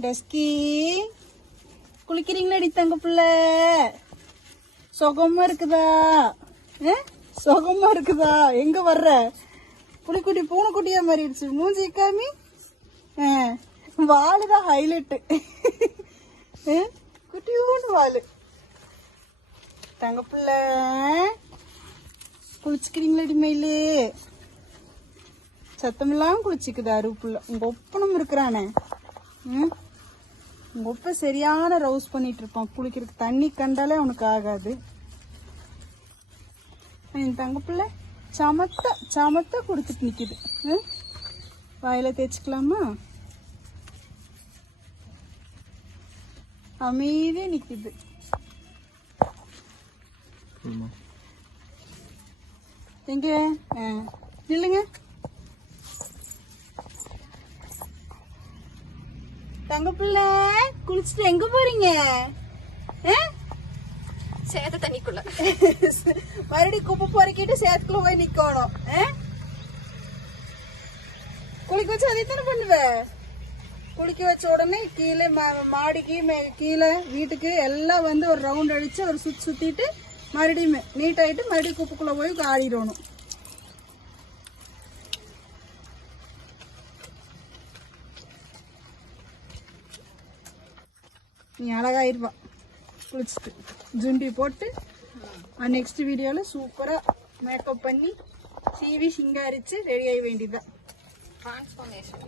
Dusky. குளிக்கிறீங்களாடி தங்க பிள்ளை? சுகமா இருக்குதா? ஆ? சுகமா இருக்குதா? எங்க வர்ற? புளிக்குட்டி பூனைக்குட்டியா மாறிடுச்சு மூஞ்சி காமி? ஆ, வாலு தான் ஹைலைட்டு குட்டியூன்னு வாலு. தங்க பிள்ளை குளிச்சுக்கிறீங்களாடி மயிலு? குளிச்சுக்குதா குளிச்சுக்குது அருப்புள்ள. உங்க ஒப்பனம் இருக்கிறானே. ஒப்ப சரியான ரவுஸ் பண்ணிட்டு இருப்பான் குளிக்கிறதுக்கு தண்ணி கண்டாலே அவனுக்கு ஆகாது. என் தங்க பிள்ளை சமத்தா சமத்தா குடிச்சிட்டு நிக்குது. ம்? வாயில தேய்ச்சிக்கலாமா? அமைதியா நிக்குது. எங்க? நில்லுங்க. தங்க பிள்ளை குளிச்சுட்டு எங்க போறீங்க? சேத தண்ணிக்குள்ள. மறுபடியும் குப்பை பொறுக்கிட்டு சேத்துக்குள்ள போய் நிக்கணும்? குளிக்க வச்சு அதை தானே பண்ணுவ? குளிக்க வச்ச உடனே கீழே மாடிக்கு கீழே வீட்டுக்கு எல்லாம் வந்து ஒரு ரவுண்ட் அடிச்சு ஒரு சுத்தி சுத்திட்டு மறுபடியும் நீட் ஆயிட்டு மறுபடியும் குப்பைக்குள்ள போய் ஆடிடணும் நீ அழகாயிருப்பா. குளிச்சுட்டு. ஜுண்டி போட்டு நெக்ஸ்ட் வீடியோவில் சூப்பராக மேக்கப் பண்ணி சீவி சிங்காரிச்சு ரெடி ஆக வேண்டியதுதான். டிரான்ஸ்ஃபார்மேஷன்